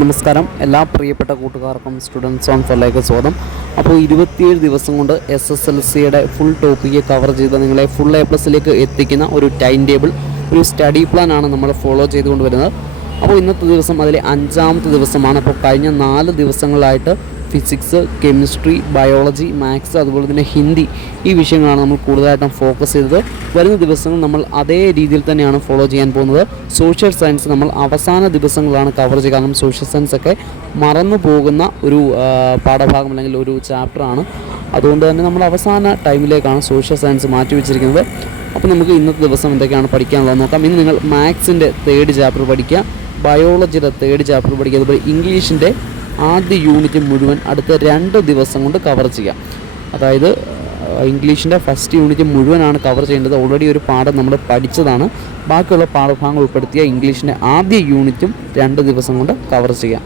നമസ്കാരം എല്ലാ പ്രിയപ്പെട്ട കൂട്ടുകാർക്കും സ്റ്റുഡൻസ് ഓൺ ഫോറിലേക്ക് സ്വാഗതം. അപ്പോൾ 27 ദിവസം കൊണ്ട് SSLCയുടെ ഫുൾ ടോപ്പിക്ക് കവർ ചെയ്ത് നിങ്ങളെ ഫുൾ A+ലേക്ക് എത്തിക്കുന്ന ഒരു ടൈം ടേബിൾ, ഒരു സ്റ്റഡി പ്ലാനാണ് നമ്മൾ ഫോളോ ചെയ്തുകൊണ്ട് വരുന്നത്. അപ്പോൾ ഇന്നത്തെ ദിവസം അതിലെ 5ാമത്തെ ദിവസമാണ്. അപ്പോൾ കഴിഞ്ഞ 4 ദിവസങ്ങളായിട്ട് ഫിസിക്സ്, കെമിസ്ട്രി, ബയോളജി, മാത്സ്, അതുപോലെ തന്നെ ഹിന്ദി ഈ വിഷയങ്ങളാണ് നമ്മൾ കൂടുതലായിട്ടും ഫോക്കസ് ചെയ്തത്. വരുന്ന ദിവസങ്ങൾ നമ്മൾ അതേ രീതിയിൽ തന്നെയാണ് ഫോളോ ചെയ്യാൻ പോകുന്നത്. സോഷ്യൽ സയൻസ് നമ്മൾ അവസാന ദിവസങ്ങളാണ് കവർ ചെയ്യുക. കാരണം സോഷ്യൽ സയൻസ് ഒക്കെ മറന്നു പോകുന്ന ഒരു പാഠഭാഗം അല്ലെങ്കിൽ ഒരു ചാപ്റ്ററാണ്. അതുകൊണ്ട് തന്നെ നമ്മൾ അവസാന ടൈമിലേക്കാണ് സോഷ്യൽ സയൻസ് മാറ്റി വെച്ചിരിക്കുന്നത്. അപ്പോൾ നമുക്ക് ഇന്നത്തെ ദിവസം എന്തൊക്കെയാണ് പഠിക്കാനുള്ളത് നോക്കാം. ഇന്ന് നിങ്ങൾ മാത്സിൻ്റെ 3rd ചാപ്റ്റർ പഠിക്കുക, ബയോളജിയുടെ 3rd ചാപ്റ്റർ പഠിക്കുക, അതുപോലെ ഇംഗ്ലീഷിൻ്റെ ആദ്യ യൂണിറ്റ് മുഴുവൻ അടുത്ത 2 ദിവസം കൊണ്ട് കവർ ചെയ്യാം. അതായത് ഇംഗ്ലീഷിൻ്റെ ഫസ്റ്റ് യൂണിറ്റ് മുഴുവനാണ് കവർ ചെയ്യേണ്ടത്. ഓൾറെഡി ഒരു പാഠം നമ്മൾ പഠിച്ചതാണ്. ബാക്കിയുള്ള പാഠഭാഗങ്ങൾ ഉൾപ്പെടുത്തിയ ഇംഗ്ലീഷിൻ്റെ ആദ്യ യൂണിറ്റും 2 ദിവസം കൊണ്ട് കവർ ചെയ്യാം.